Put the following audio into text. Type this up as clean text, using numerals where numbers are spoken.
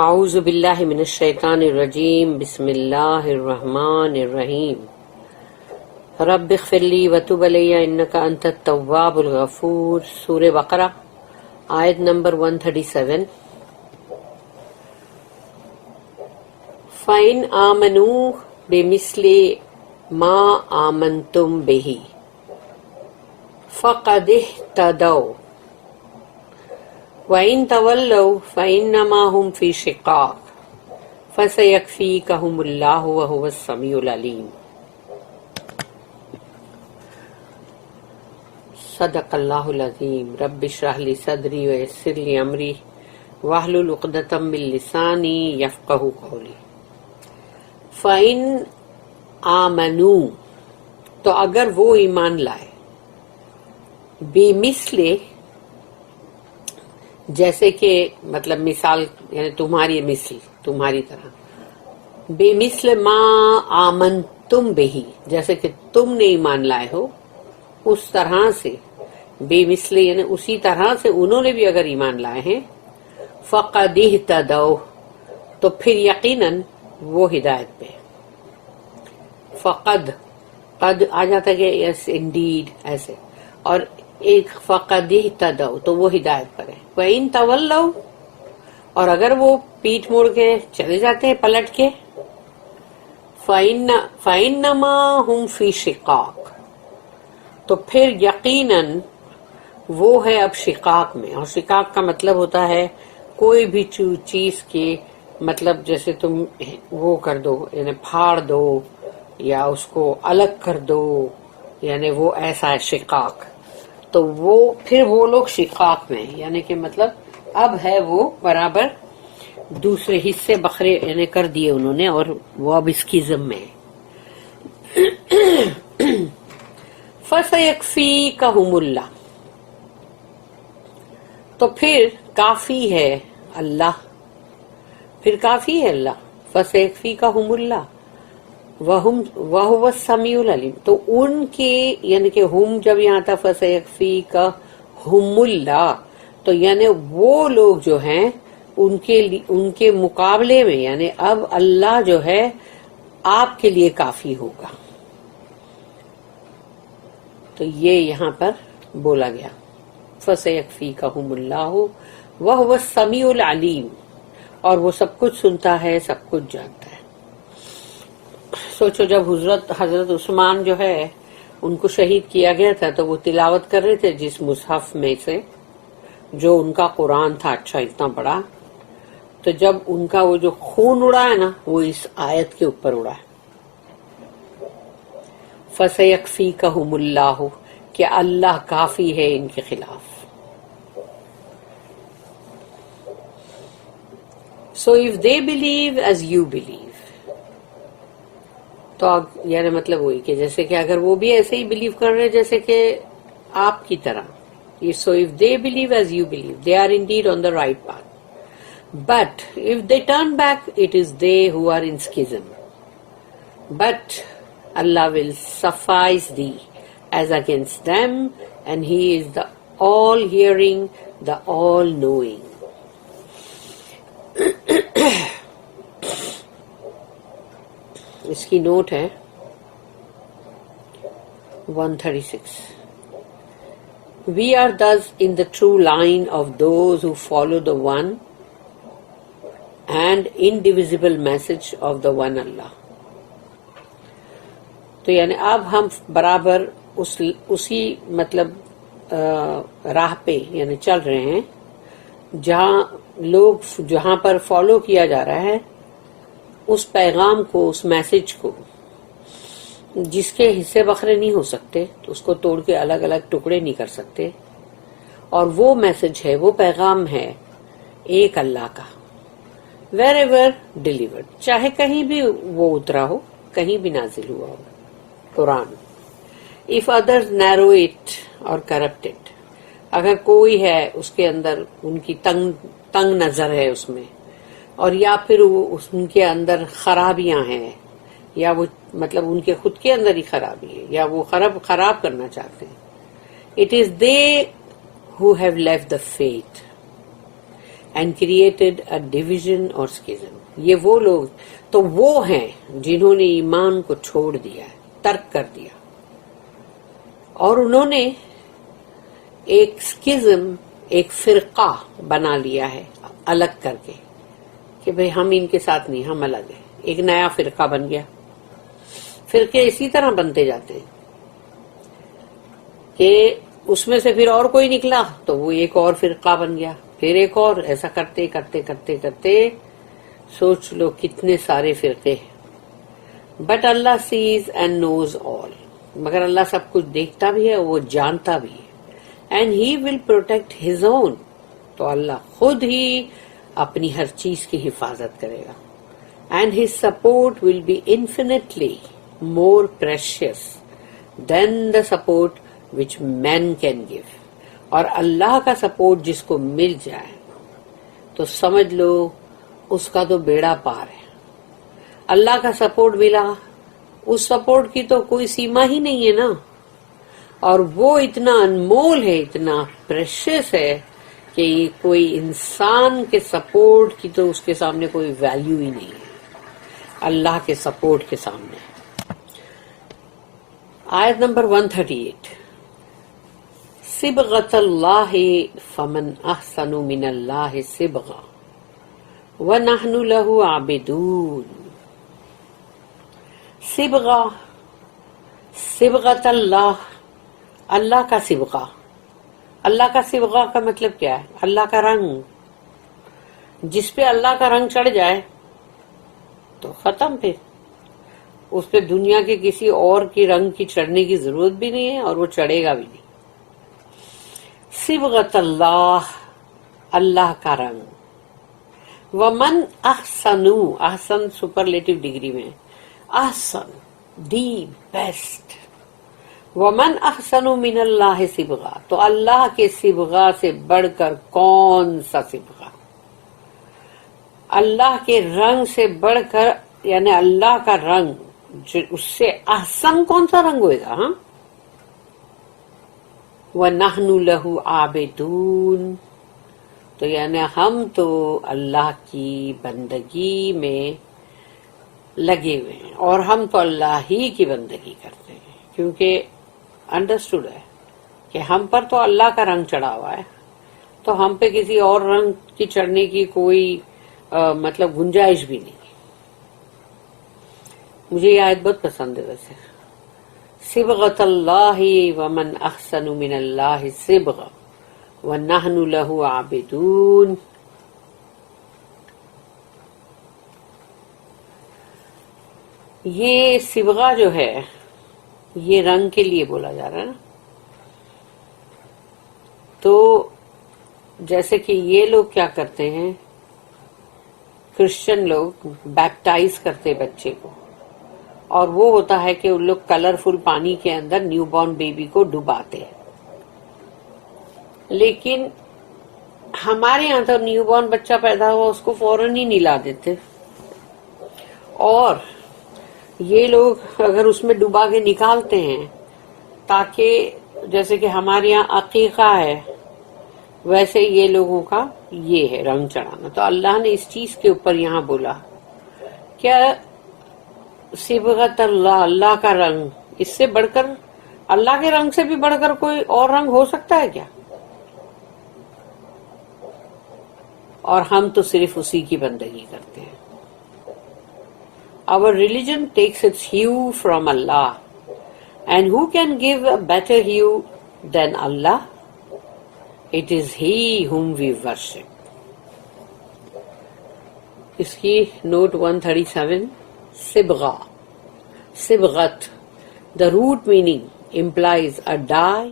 اعوذ باللہ من الشیطان الرجیم بسم اللہ الرحمن الرحیم رب اغفر لی وتب علی انک انت التواب الغفور. سورہ بقرہ آیت نمبر 137. فَإِنْ آمَنُوا بِمِثْلِ مَا آمَنْتُمْ بِهِ فَقَدِ اهْتَدَوْا وَإِنْ تَوَلَّوْا فَإِنَّمَا هُمْ فِي شِقَاقٍ فَسَيَكْفِيكَهُمُ اللَّهُ وَهُوَ السَّمِيعُ الْعَلِيمُ. صدق اللہ العظیم. رب اشرح لی صدری ویسر لی امری واحلل عقدۃ من لسانی یفقہوا قولی. فَإِنْ آمَنُوا تو اگر وہ ایمان لائے، بِمِثْلِ جیسے کہ مطلب مثال یعنی تمہاری مثل تمہاری طرح، بے مثل ما آمنتم بہی جیسے کہ تم نے ایمان لائے ہو اس طرح سے، بے مثل یعنی اسی طرح سے انہوں نے بھی اگر ایمان لائے ہیں، فقد اہتدوا تو پھر یقیناً وہ ہدایت پہ. فقد قد آ جاتا ہے یس انڈیڈ ایسے، اور ایک فقد اہتدوا تو وہ ہدایت پر ہے. وَإِن تَوَلَّوْا اور اگر وہ پیٹھ موڑ کے چلے جاتے ہیں پلٹ کے، فَإِنَّمَا هُمْ فِي شِقَاقٍ تو پھر یقیناً وہ ہے اب شقاق میں. اور شقاق کا مطلب ہوتا ہے کوئی بھی چیز کے مطلب جیسے تم وہ کر دو یعنی پھاڑ دو یا اس کو الگ کر دو، یعنی وہ ایسا ہے شقاق. تو وہ پھر وہ لوگ شقاق میں یعنی کہ مطلب اب ہے وہ برابر دوسرے حصے بکھرے یعنی کر دیے انہوں نے، اور وہ اب اسکیزم میں ہے. فَسَيَكْفِيكَهُمُ اللَّهُ تو پھر کافی ہے اللہ، پھر کافی ہے اللہ. فَسَيَكْفِيكَهُمُ اللَّهُ وَهُوَ السَّمِيعُ الْعَلِيمُ تو ان کے یعنی کہ ہم جب یہاں تھا فَسَيَكْفِيكَهُمُ اللَّهُ تو یعنی وہ لوگ جو ہیں ان کے مقابلے میں یعنی اب اللہ جو ہے آپ کے لیے کافی ہوگا. تو یہ یہاں پر بولا گیا فَسَيَكْفِيكَهُمُ اللَّهُ وَهُوَ السَّمِيعُ الْعَلِيمُ اور وہ سب کچھ سنتا ہے، سب کچھ جانتا ہے. سوچو جب حضرت عثمان جو ہے ان کو شہید کیا گیا تھا تو وہ تلاوت کر رہے تھے جس مصحف میں سے جو ان کا قرآن تھا اچھا اتنا بڑا، تو جب ان کا وہ جو خون اڑا ہے نا وہ اس آیت کے اوپر اڑا ہے. فَسَيَكْفِيكَهُمُ اللَّهُ کہ اللہ کافی ہے ان کے خلاف. So if they believe as you believe تو یعنی مطلب وہی کہ جیسے کہ اگر وہ بھی ایسے ہی بلیو کر رہے جیسے کہ آپ کی طرح. So if they believe as you believe they are indeed on the right path. But if they turn back it is they who are in schism. But Allah will suffice thee as against them and he is the all hearing, the all knowing. اس کی note ہے 136. We are thus in the true line of those who follow the one and indivisible message of the one Allah. تو یعنی اب ہم برابر اسی مطلب راہ پہ یعنی چل رہے ہیں جہاں پر فالو کیا جا رہا ہے اس پیغام کو، اس میسج کو جس کے حصے بکھرے نہیں ہو سکتے، تو اس کو توڑ کے الگ الگ ٹکڑے نہیں کر سکتے. اور وہ میسج ہے، وہ پیغام ہے ایک اللہ کا. ویر ایور ڈیلیورڈ چاہے کہیں بھی وہ اترا ہو، کہیں بھی نازل ہوا ہو قرآن. اف ادرز نیرو اٹ اور کرپٹ اٹ اگر کوئی ہے اس کے اندر ان کی تنگ نظر ہے اس میں، اور یا پھر ان کے اندر خرابیاں ہیں، یا وہ مطلب ان کے خود کے اندر ہی خرابی ہے، یا وہ خراب کرنا چاہتے ہیں. It is they who have left the faith and created a division or schism. یہ وہ لوگ تو وہ ہیں جنہوں نے ایمان کو چھوڑ دیا ہے، ترک کر دیا، اور انہوں نے ایک اسکزم، ایک فرقہ بنا لیا ہے الگ کر کے کہ بھئی ہم ان کے ساتھ نہیں، ہم الگ ہیں. ایک نیا فرقہ بن گیا. فرقے اسی طرح بنتے جاتے ہیں کہ اس میں سے پھر اور کوئی نکلا تو وہ ایک اور فرقہ بن گیا، پھر ایک اور، ایسا کرتے کرتے کرتے کرتے سوچ لو کتنے سارے فرقے ہیں. بٹ اللہ سیز اینڈ نوز آل، مگر اللہ سب کچھ دیکھتا بھی ہے، وہ جانتا بھی ہے. And he will protect his own, تو اللہ خود ہی اپنی ہر چیز کی حفاظت کرے گا. And his support will be infinitely more precious than the support which men can give. اور اللہ کا سپورٹ جس کو مل جائے تو سمجھ لو اس کا تو بیڑا پار ہے. اللہ کا سپورٹ ملا، اس سپورٹ کی تو کوئی سیما ہی نہیں ہے نا، اور وہ اتنا انمول ہے، اتنا پریشیس ہے کہ کوئی انسان کے سپورٹ کی تو اس کے سامنے کوئی ویلیو ہی نہیں ہے اللہ کے سپورٹ کے سامنے. آیت نمبر 138. صبغۃ اللہ فمن احسن من اللہ صبغہ ونحن لہ عابدون. صبغہ، صبغۃ اللہ، اللہ کا صبغہ. اللہ کا صبغہ کا مطلب کیا ہے؟ اللہ کا رنگ. جس پہ اللہ کا رنگ چڑھ جائے تو ختم، پھر اس پہ دنیا کے کسی اور کی رنگ کی چڑھنے کی ضرورت بھی نہیں ہے اور وہ چڑھے گا بھی نہیں. صبغۃ اللہ، اللہ کا رنگ. ومن احسن، احسن سپرلیٹو ڈگری میں، احسن دی بیسٹ. ومن احسن من اللہ صبغہ، تو اللہ کے صبغہ سے بڑھ کر کون سا صبغہ؟ اللہ کے رنگ سے بڑھ کر، یعنی اللہ کا رنگ جو اس سے احسن کون سا رنگ ہوئے گا؟ ہاں، وَنَحْنُ لَهُ عَابِدُونَ، تو یعنی ہم تو اللہ کی بندگی میں لگے ہوئے ہیں، اور ہم تو اللہ ہی کی بندگی کرتے ہیں، کیونکہ انڈرسٹوڈ ہے کہ ہم پر تو اللہ کا رنگ چڑھا ہوا ہے، تو ہم پہ کسی اور رنگ کی چڑھنے کی کوئی مطلب گنجائش بھی نہیں. مجھے یہ آیت بہت پسند ہے ویسے. صبغۃ اللہ ومن احسن من اللہ صبغہ ونحن لہ عابدون. یہ صبغہ جو ہے یہ رنگ کے لیے بولا جا رہا ہے نا. تو جیسے کہ یہ لوگ کیا کرتے ہیں، کرسچن لوگ بیپٹائز کرتے بچے کو، اور وہ ہوتا ہے کہ ان لوگ کلرفل پانی کے اندر نیو بورن بیبی کو ڈباتے ہیں. لیکن ہمارے یہاں تو نیو بورن بچہ پیدا ہوا اس کو فوراً ہی نلا دیتے، اور یہ لوگ اگر اس میں ڈبا کے نکالتے ہیں تاکہ جیسے کہ ہمارے یہاں عقیقہ ہے ویسے یہ لوگوں کا یہ ہے رنگ چڑھانا. تو اللہ نے اس چیز کے اوپر یہاں بولا کیا صبغۃ اللہ، اللہ کا رنگ، اس سے بڑھ کر، اللہ کے رنگ سے بھی بڑھ کر کوئی اور رنگ ہو سکتا ہے کیا؟ اور ہم تو صرف اسی کی بندگی کرتے ہیں. Our religion takes its hue from Allah, and who can give a better hue than Allah? It is He whom we worship. اس کی note 137. Sibgha, Sibghat, the root meaning implies a dye